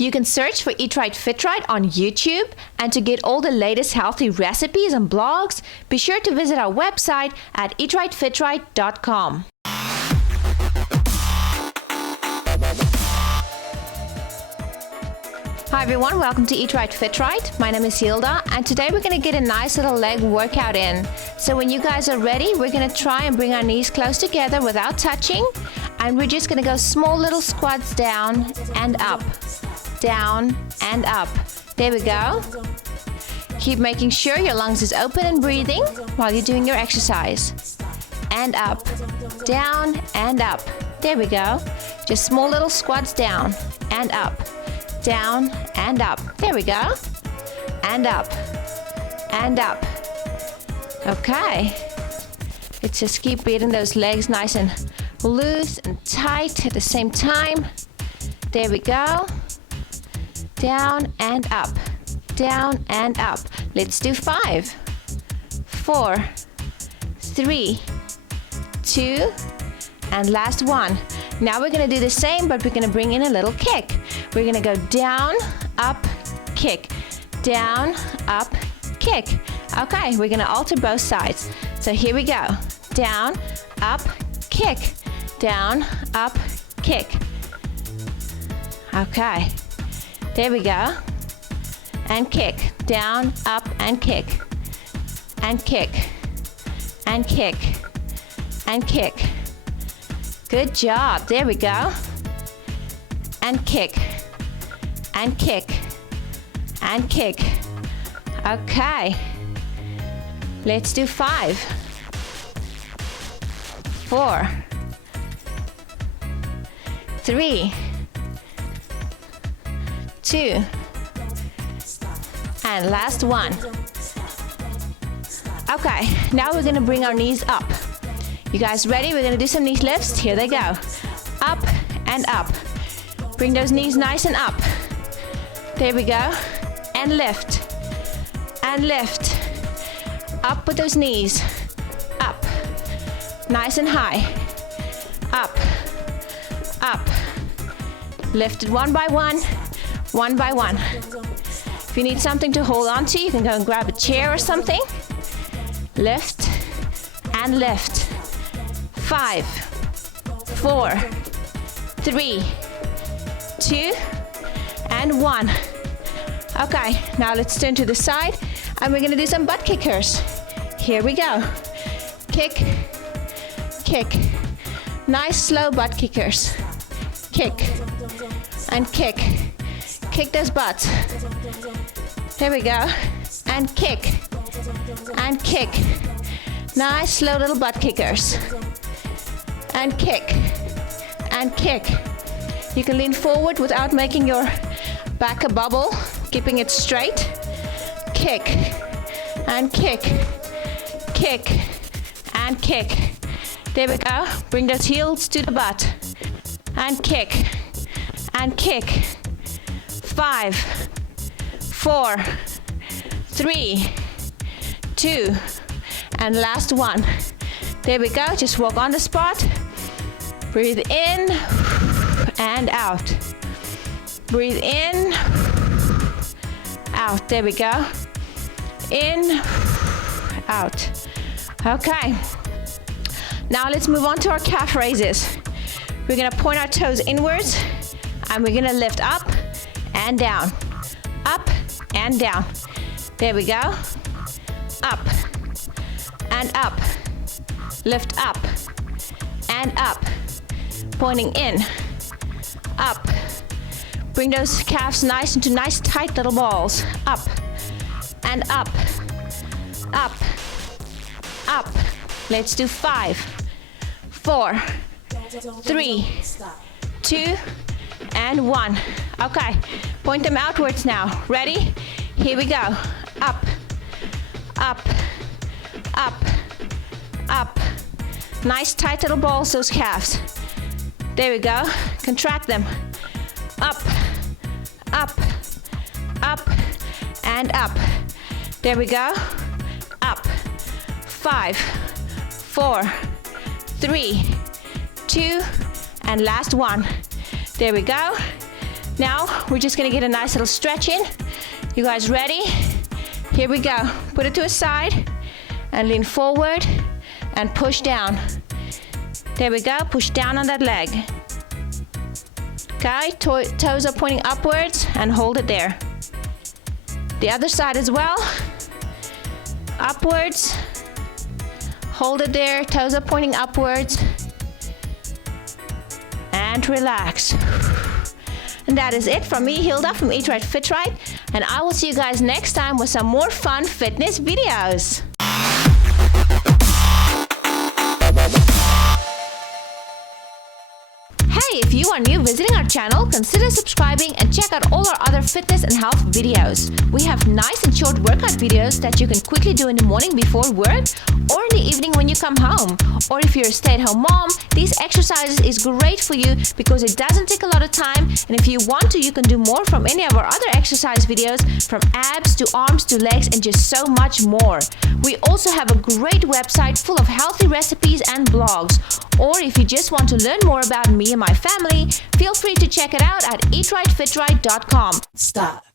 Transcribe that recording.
You can search for Eat Right Fit Right on YouTube, and to get all the latest healthy recipes and blogs, be sure to visit our website at eatrightfitright.com. Hi everyone, welcome to Eat Right Fit Right. My name is Hilda, and today we're going to get a nice little leg workout in. So when you guys are ready, we're going to try and bring our knees close together without touching, and we're just going to go small little squats down and up, down and up. There we go. Keep making sure your lungs is open and breathing while you're doing your exercise. And up, down and up. There we go. Just small little squats down and up, down and up. There we go. And up and up. Okay. Let's just keep beating those legs nice and loose and tight at the same time. There we go. Down and up. Down and up. Let's do 5, 4, 3, 2, and last one. Now we're going to do the same, but we're going to bring in a little kick. We're going to go down, up, kick. Down, up, kick. Okay, we're going to alter both sides. So here we go. Down, up, kick. Down, up, kick. Okay. There we go. And kick. Down, up, and kick. And kick. And kick. And kick. Good job. There we go. And kick. And kick. And kick. Okay. Let's do 5, 4, 3, 2, and last one. Okay, now we're gonna bring our knees up. You guys ready? We're gonna do some knee lifts. Here they go. Up and up. Bring those knees nice and up. There we go. And lift. And lift. Up with those knees. Up. Nice and high. Up. Up. Lift it one by one. One by one. If you need something to hold on to, you can go and grab a chair or something. Lift and lift. 5, 4, 3, 2, and 1. Okay, now let's turn to the side, and we're gonna do some butt kickers. Here we go. Kick, kick. Nice slow butt kickers. Kick and kick. Kick those butts. There we go. And kick. And kick. Nice slow little butt kickers. And kick. And kick. You can lean forward without making your back a bubble, keeping it straight. Kick. And kick. Kick. And kick. There we go. Bring those heels to the butt. And kick. And kick. 5, 4, 3, 2, and last one. There we go. Just walk on the spot. Breathe in and out. Breathe in, out. There we go. In, out. Okay. Now let's move on to our calf raises. We're gonna point our toes inwards, and we're gonna lift up and down, up and down. There we go. Up and up. Lift up and up. Pointing in, up. Bring those calves nice into nice tight little balls. Up and up, up, up. Let's do 5, 4, 3, 2, and 1. Okay, point them outwards now. Ready? Here we go. Up, up, up, up. Nice tight little balls, those calves. There we go. Contract them. Up, up, up, and up. There we go. Up. 5, 4, 3, 2, and last one. There we go. Now, we're just gonna get a nice little stretch in. You guys ready? Here we go. Put it to a side and lean forward and push down. There we go. Push down on that leg. Okay, toes are pointing upwards and hold it there. The other side as well. Upwards. Hold it there. Toes are pointing upwards. And relax. And that is it from me, Hilda, from Eat Right, Fit Right. And I will see you guys next time with some more fun fitness videos. Hey, if you are new visiting our channel, consider subscribing and check out all our other fitness and health videos. We have nice and short workout videos that you can quickly do in the morning before work or in the evening when you come home. Or if you're a stay-at-home mom, these exercises is great for you because it doesn't take a lot of time, and if you want to, you can do more from any of our other exercise videos, from abs to arms to legs and just so much more. We also have a great website full of healthy recipes and blogs. Or if you just want to learn more about me and my family, feel free to check it out at eatrightfitright.com. Stop.